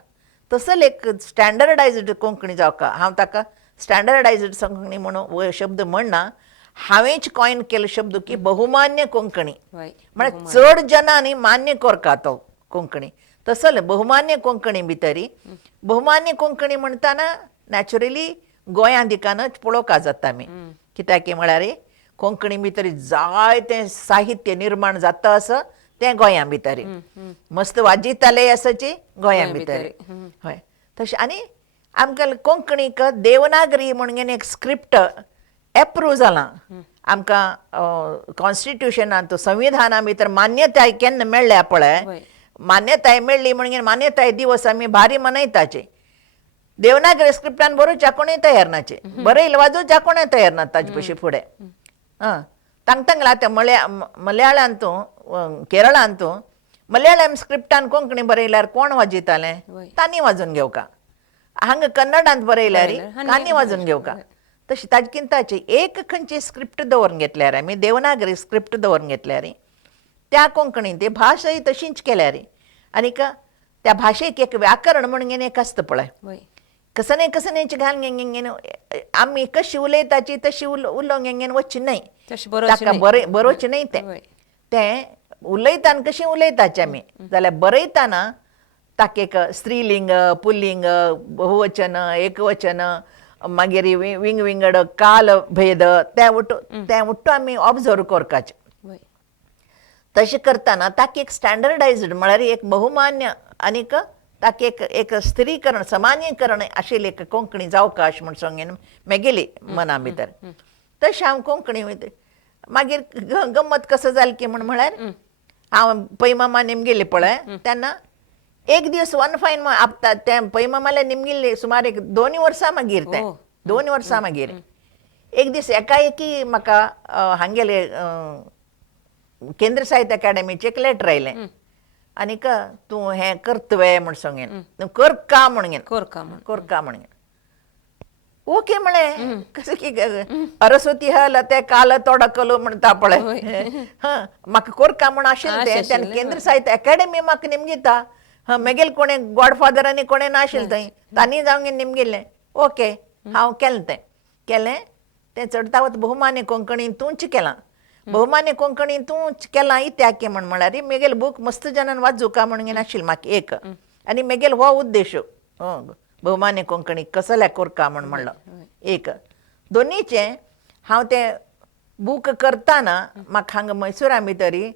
तसो एक स्टँडर्डायज्ड कोंकणी जावका हांव ताका स्टँडर्डायज्ड कोंकणी म्हणून शब्द म्हणना हांवेंच कॉयन केलो शब्द की बहुमान्य कोंकणी म्हळ्यार चड जनांनी मान्य करता तो कोंकणी तसो बहुमान्य कोंकणी भितर बहुमान्य कोंकणी म्हणटाना नॅचरली गोंयांत दिकानच पळोवका जाता आमी कित्याक म्हळ्यार कोंकणी भितर जायतें साहित्य निर्माण जाता आसा तें गोंया भितर मस्त वाजयताले आसाची गोंया भितर हय तशें आनी आमकां कोंकणीक देवनागरी म्हणून एक स्क्रिप्ट एप्रूव जालां आमकां कॉन्स्टिट्युशनांत संविधाना भितर मान्यताय केन्ना मेळ्ळ्या पळय मान्यताय मेळ्ळी म्हणून मान्यताय दिवस आमी भारी मनयताचे देवनागरी स्क्रिप्टान बरोवच्या कोणूय तयार नाचे बरयले वाजोवच्या कोणूय तयार ना ताजे पयशे फुडें तांकां आतां मलयाळांत केरळांत मलयाळम स्क्रिप्टान कोंकणी बरयल्यार कोण वाजयतालें तांणी वाजोवन घेवका हांगा कन्नडांत बरयल्यार तांणी वाजोवन घेवका तशी ताजे किंताची एक खंयची स्क्रिप्ट दवरून घेतल्यार आमी देवनागरी स्क्रिप्ट दवरून घेतल्यार त्या कोंकणीन ती भाशय तशींच केल्यार आनीक त्या भाशेक एक व्याकरण म्हणून एक आसता पळय कसनेची घालून आमी कशी उलयताची तशी उलोवंक वचची न्हय ताका बरोवची न्हय तें उलयताना कशी उलयताची आमी जाल्यार बरयताना ताका एक स्त्रीलिंग पुल्लिंग बहुवचन एकवचन मागीर विंग विंगड काल भेद ते उट्टू आमी ऑब्जर्व करपाचे तशें करतना ताका एक स्टँडर्डायज्ड म्हळ्यार एक बहुमान्य आनीक ताका एक स्थिरीकरण समानीकरण आशिल्ली एक कोंकणी जावका अशें म्हण सांगेन मेगेली मना भितर तशें हांव कोंकणी मागीर गंमत कसो जाली की म्हळ्यार हांव पैमामा निमगेली पळय तेन्ना एक दीस वन फायन तें पैमामाले निमगेल्ली सुमार एक 2 वर्सां मागीर तें 2 वर्सां मागीर एक दीस एकाएकी म्हाका हांगेले केंद्र साहित्य अकादमीचे एक लेटर आयलें आनीक तूं हें करतवे म्हण सांगेन तूं करका म्हणगेन करका म्हणगेन ओके म्हळें कशें की सरस्वती हल ते काल तोडकलो म्हणटा पळय म्हाका करका म्हण आशिल्लें तें तेन्ना केंद्र साहित्य अकादमी म्हाका निमगिता मेगेल कोणें गॉडफादर आनी कोणें नाशिल्लें थंय तांणी जावं निमगेल्लें ओके हांव केलें तें चडटा वता बहुमान्य कोंकणी तूंच केलां बहुमान्य कोंकणी तूंच केलां इत्याक म्हळ्यार मेगेल बूक मस्त जनान वाचूं म्हणून नाशिल्लें म्हाका एक आनी मेगेल हो उद्देश बहुमान्य कोंकणी कसल्या करका म्हणलो एक दोनीचें हांव तें बूक करतना म्हाका हांगा मैसूरा भितरी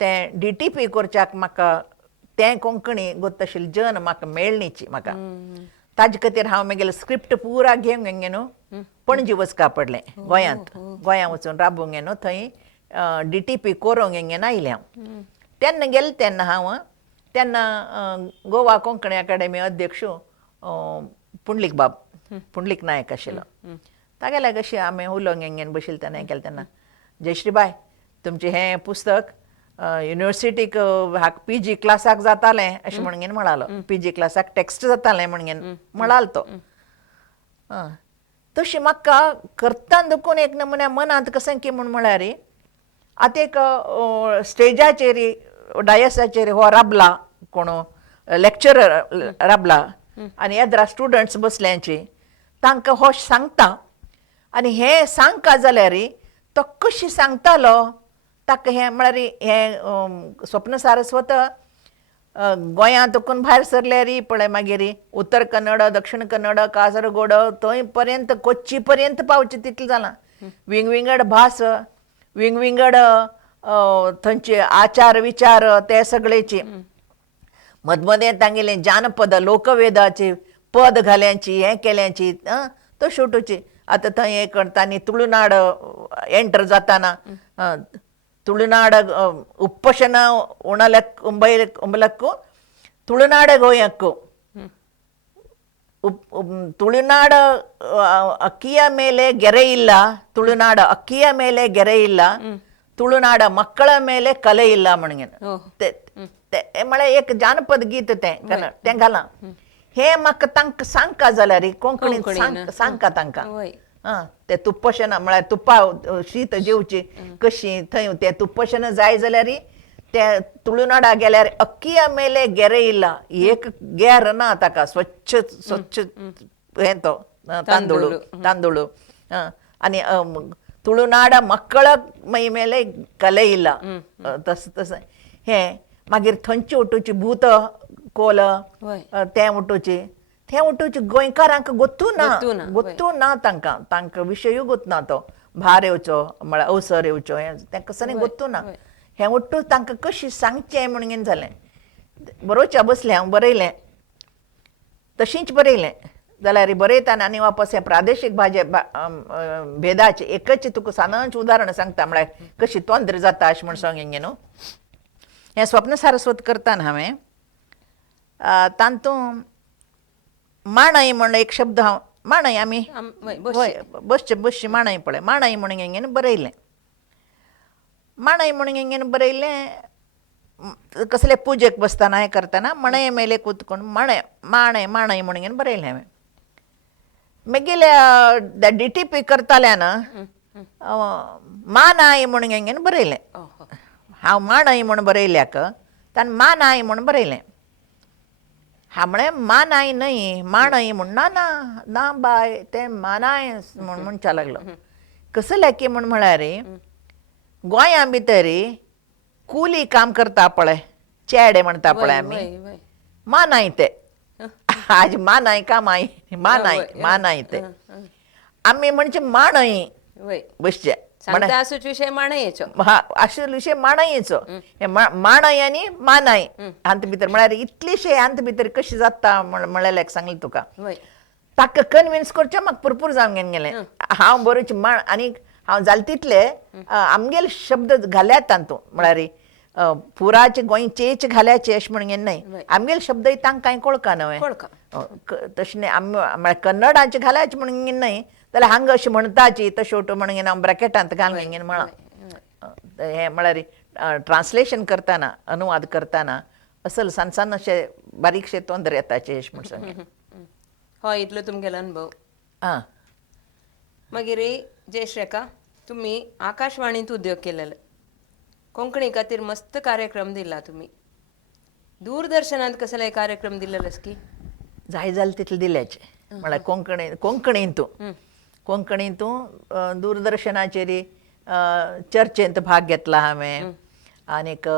तें DTP करच्याक म्हाका तें कोंकणी गोत्त आशिल्ली जन म्हाका मेळ्ळीची म्हाका ताजे खातीर हांव मेगेलो स्क्रिप्ट पुरा घेवंक गें न्हू पणजी वचपा पडलें गोंयांत वचून राबूंक गें न्हू थंय DTP करूंक गें आयलें हांव तेन्ना गेलें तेन्ना हांव तेन्ना गोवा कोंकणी अकादमी अध्यक्ष पुंडलीक नायक आशिल्लो तागेल्याक अशी आमी उलोवंक गें बशिल्ले तेन्ना हें केलें तेन्ना जयश्रीबाय तुमचें हें पुस्तक युनिवर्सिटीक हाक PG क्लासाक जातालें अशें म्हणून म्हणालो PG क्लासाक टेक्स्ट जातालें म्हणून म्हणालो तो तशी म्हाका करता देखून एक नमुन्या मनांत कशें की म्हळ्यार आतां एक स्टेजाचेर डायसाचेर हो राबला कोण लेक्चरर राबला आनी येद्रा स्टुडंट्स बसल्यांची तांकां हो सांगता आनी हें सांगता जाल्यार तो कशी सांगतालो ताका हें म्हळ्यार हें स्वप्न सारस्वत गोंयांत कोण भायर सरल्यार पळय मागीर उत्तर कन्नड दक्षिण कन्नड कासरगोड थंय पर्यंत कोच्ची पर्यंत पावचें तितलें जालां विंगड भास विंगड थंयचे आचार विचार ते सगळेची मदमदें तांगेलें जानपद लोकवेदाची पद घाल्यांची हें केल्यांची तो शेवटूची आतां थंय एक तांणी तुळुनाड एंटर जाताना ತುಳುನಾಡ ಉಪ್ಪಶನ ಉಂಬಲಕ್ಕೂ ತುಳುನಾಡ ಗೋಯಕ್ಕೂ ತುಳುನಾಡ ಅಕ್ಕಿಯ ಮೇಲೆ ಗೆರೆ ಇಲ್ಲ ತುಳುನಾಡ ಅಕ್ಕಿಯ ಮೇಲೆ ಗೆರೆ ಇಲ್ಲ ತುಳುನಾಡ ಮಕ್ಕಳ ಮೇಲೆ ಕಲೆ ಇಲ್ಲ म्हणून म्हळ्यार एक जानपद गीत तें घालां हें म्हाका तांकां सांगता जाल्यार कोंकणींत सांगता तांकां ते तुप्पशनां म्हळ्यार तुप्पा शीत जेवची कशी थंय ते तुप्पशनां जाय जाल्यार ते तुळुनाडा गेल्यार अक्किया मेले ಗೆರೆ ಇಲ್ಲ एक गेर ना ताका स्वच्छ हें तो तांदूळ आनी ತುಳುನಾಡ ಮಕ್ಕಳ ಮೈ ಮೇಲೆ ಕಲೆ ಇಲ್ಲ तसं हें मागीर थंयची उठूची भूत कोल तें उठूची गोंयकारांक गोत्तू ना तांकां विशयूय गोत्तू ना तो भार येवचो म्हळ्यार अवसर येवचो हें तें कसलें गोत्तू ना हें उठ्ठू तांकां कशी सांगचें म्हणून जालें बरोवच्या बसलें हांव बरयलें तशींच बरयलें जाल्यार बरयतना आनी वापस हें प्रादेशीक भेदाचें एकच तुका सानच उदाहरण सांगता म्हळ्यार कशी तोंदर जाता अशें म्हण सांगें न्हू हें स्वप्न सारस्वत करतना हांवें तातूंत मांडय म्हणून एक शब्द हांव मांडय आमी बसची मांडय पळय मांडय म्हणून बरयलें मांडय म्हणून बरयलें कसले पुजेक बसतना हें करतना मणय मेले कुतकोण मांडय म्हणून बरयलें हांवें मागीर DTP करताल्यान मानाय म्हणून बरयलें हांव मांडय म्हूण बरयल्याक ताणें मानाय म्हूण बरयलें हांव म्हळें मानाय न्हय मांडय म्हूण ना बाय तें मानाय म्हूण म्हणच्या लागलो कसलें की म्हळ्यार गोंया भितर कुली काम करता पळय चेडे म्हणटा पळय आमी मानाय ते आज मानाय कामाय मानाय ते आमी म्हणचे मांडय बसचे विषय मांडयेचो अशे विशय मांडयेचो मांडय आनी मानाय हांत भितर म्हळ्यार इतलेशे हांत भितर कशें जाता म्हळ्यार सांगलें तुका ताका कन्विन्स करचें म्हाका भरपूर जावंक गेलें हांव बरोवचें आनी हांव जालें तितलें आमगेले शब्द घाल्यात तातूंत म्हळ्यार पुराचे गोंयचेच घाल्याचे अशें म्हणून न्हय आमगेले शब्दय तांकां कांय कळका न्हय तशें न्हय म्हळ्यार कन्नडाचे घाल्याचे म्हणून न्हय जाल्यार हांगा अशें म्हणटाची तशें म्हणून हांव ब्रॅकेटांत घालून म्हणा हें म्हळ्यार ट्रान्सलेशन करतना अनुवाद करतना असल सान सान अशे बारीकशे तोंदरे येताचे म्हण सांगेन. हय इतलो तुमगेलो अनुभव. आं मागीर जयश्रेका तुम्ही आकाशवाणीत उद्योग केलेले, कोंकणी खातीर मस्त कार्यक्रम दिला तुम्ही. दूरदर्शनात कसले कार्यक्रम दिलेलेस की जाय जालें तितले दिल्याचे म्हळ्यार कोंकणींतू दूरदर्शनाचेर चर्चेंत भाग घेतला हांवें, आनीक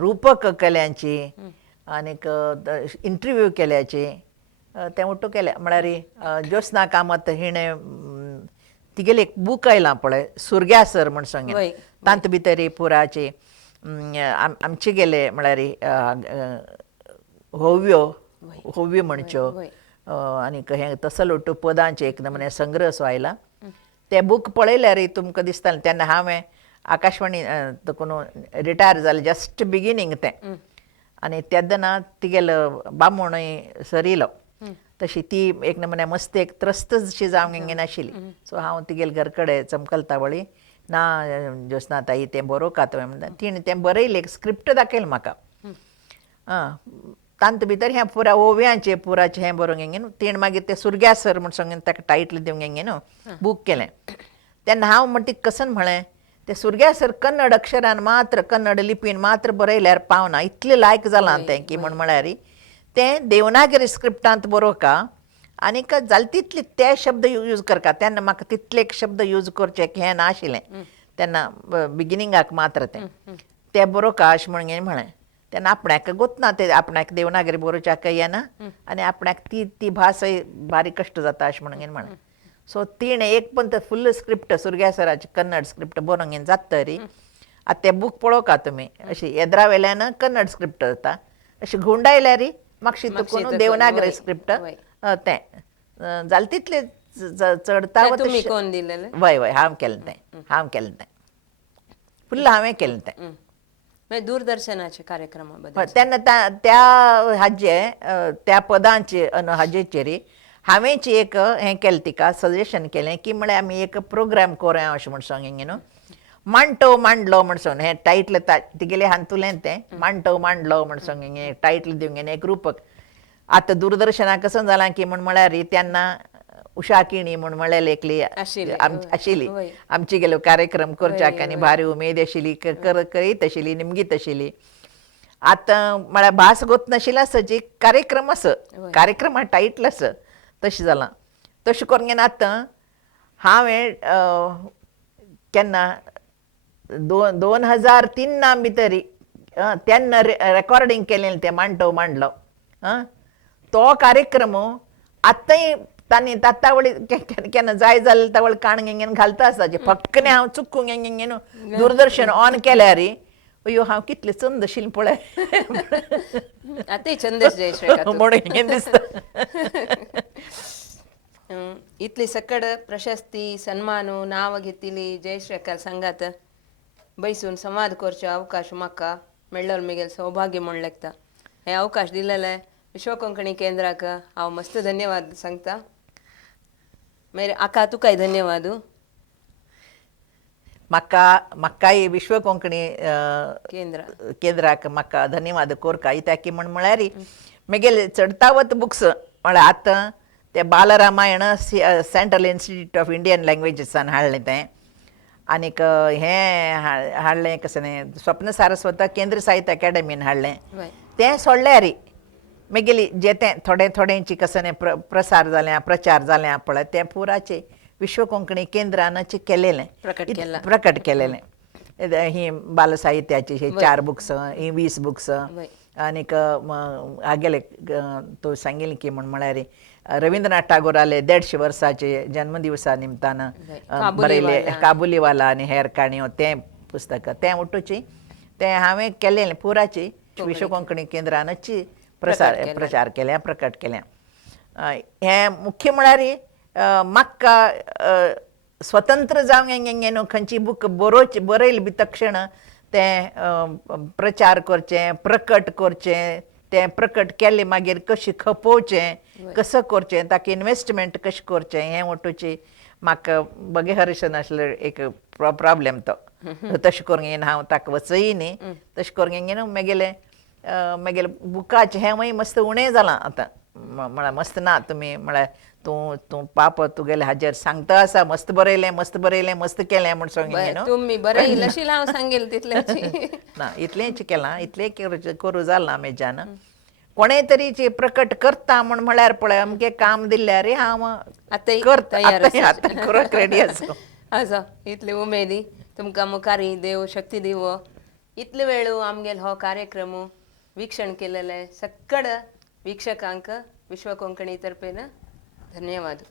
रुपक केल्यांची, आनीक इंटरव्यू केल्याची, तें उठू केलें. म्हळ्यार ज्योत्स्ना कामत हिणें तिगेलें एक बूक आयलां पळय सुरग्यासर म्हण सांगेन, तांत भितर पुराची आमचे गेले म्हळ्यार होव्यो म्हणच्यो, आनीक हें तसल उठू पदांचे एक नमुने संग्रह सो आयला. तें बूक पळयल्यार तुमकां दिसतालें तेन्ना हांवें आकाशवाणी कोण रिटायर जालें जस्ट बिगिनींग तें, आनी तेन्ना तिगेलो बामणूय सरिलो, तशी ती एक नमुने मस्त एक त्रस्तशी जावंक नाशिल्ली. सो हांव तिगेले घर कडेन चमकलतावळी ना ज्योत्स्ना ताई तें बरोवंक तुवें म्हणटा. तिणें तें बरयलें, एक स्क्रिप्ट दाखयलें म्हाका. तांत भितर हें पुरा ओव्यांचें पुराचें हें बरोवंक न्हू. तिणें मागीर तें सुरग्यासर म्हण सांगून ताका टायटल दिवंक न्हू बूक केलें. तेन्ना हांव म्हणटा कसन म्हळें तें सुरग्यासर कन्नड अक्षरान मात्र कन्नड लिपीन मात्र बरयल्यार पावना, इतलें लायक जालां तें की म्हळ्यार तें देवनागरी स्क्रिप्टांत बरोवका आनीक जालें तितले ते शब्द यूज करता. तेन्ना म्हाका तितले शब्द यूज करचे हें नाशिल्लें तेन्ना बिगिनिंगाक मात्र तें बरोवका अशें म्हळें. तेन्ना आपणाक गोतना तें आपणाक देवनागरी बरोवच्याक येना आनी आपणाक ती भासय भारी कश्ट जाता अशें म्हळें. सो तिणें एक पण फुल्ल स्क्रिप्ट सुरग्यासराची कन्नड स्क्रिप्ट बरोवंक जाता तरी आतां तें बूक पळोवका तुमी अशी येद्रा वयल्यान कन्नड स्क्रिप्ट जाता, अशी घुंडायल्यार म्हाका शिकून देवनागरी स्क्रिप्ट तें जालें तितलें चडता वय वय हांव केलें तें फुल्ल हांवें केलें तें दूरदर्शनाचे कार्यक्रम. तेन्ना त्या हाजे त्या पदांचे हाजेचेर हांवेंच एक हें केलें तिका सजेशन केलें की म्हळ्यार आमी एक प्रोग्राम करुया अशें म्हण सांगेन न्हू. मांडटो मांडलो म्हण सांगून हें टायटल तिगेलें हातुंतलें तें मांडटो मांडलो म्हण सांगेन टायटल दिवंक एक रूपक. आतां दूरदर्शनाक कसो जालां की म्हळ्यार तेन्ना उशा किणी म्हण म्हळ्यार एकली आशिल्ली आमची गेलो कार्यक्रम करच्याक आनी भारी उमेद आशिल्ली, करीत आशिल्ली, निमगीत आशिल्ली. आतां म्हळ्यार भास गोत नाशिल्ली आसची कार्यक्रम कार्यक्रमा टायटल तशें जालां. तशें करून आतां हांवें केन्ना 2003 भितर तेन्ना रेकॉर्डिंग केलें तें मांडटो मांडलो. तो कार्यक्रम आतांय तांणी तावळी केन्ना जाय जाल्यार तावळ काण घालता आसताचे. फक्कने हांव चुकूंक न्हू दूरदर्शन ऑन केल्यार अयो हांव कितलें चंद आशिल्लें पळय आतांय छंद म्हणून दिसता. इतली सकड प्रशस्ती सन्मानू नांव घेतिली जयश्रेकार सांगात बैसून संवाद करचो अवकाश म्हाका मेळ्ळो म्हगेलें सौभाग्य म्हण लागता. हे अवकाश दिलेले विश्व कोंकणी केंद्राक हांव मस्त धन्यवाद सांगता. मागीर आका तुकाय धन्यवाद. म्हाकाय विश्व कोंकणी केंद्राक म्हाका धन्यवाद कोरता. कित्याक की म्हळ्यार म्हगेले चडतावत बुक्स म्हळ्यार आतां ते Balaramayana central institute of Indian लँग्वेजीसान हाडलें तें, आनीक हें हाडलें कशें स्वप्न सारस्वत केंद्र साहित्य अकादेमीन हाडलें तें सोडल्यार म्हगेली जें तें थोडेंची कशें प्रसार जालें प्रचार जालें पळय तें पुराचें विश्व कोंकणी केंद्रानच केलेलें प्रकट केलेलें. ही बाल साहित्याची हे 4 बुक्स, ही 20 बुक्स, आनीक आगेले तो सांगिल्लें की म्हळ्यार रविंद्रनाथ टागोराले 150 वर्साचे जन्मदिवसा निमतान बरयले काबुलीवाला आनी हेर काणयो तें पुस्तक तें उठूची तें हांवें केलेलें पुराची विश्व कोंकणी केंद्रानच प्रचार केल्या प्रकट केल्या. हें मुख्य म्हळ्यार म्हाका स्वतंत्र जावंक न्हू खंयची बूक बरयली बी तक्षण तें प्रचार करचें प्रकट करचें, तें प्रकट केलें मागीर कशें खपोवचें कसो करचें ताका इन्वेस्टमेंट कशें करचें हें वटूची म्हाका बगेहरशन आसले एक प्रॉब्लेम तो तशें करून येन हांव ताका वचय न्ही तशें करून येन मागीर बुकाचें हें मस्त उणें जालां आतां म्हळ्यार मस्त ना तुमी म्हळ्यार तूं पाप तुगेले हाजेर सांगता आसा मस्त बरयलें मस्त केलें म्हूण सांगीन तुम्ही बरं इल्लशील हांव सांगेल तितल्याची ना इतलेंच केलां इतलें करूं जालां मेजान कोणें तरी प्रकट करता म्हळ्यार पळय अमकें काम दिल्यार हांव आतां करता तयार आतां करूंक रेडी आसा आसा इतली उमेदी तुमकां मुखारी देव शक्ती दिवो इतले वेळ आमगेल हो कार्यक्रम वीक्षण केलेले सकड वीक्षकांक विश्व कोंकणी तर्फेन धन्यवाद.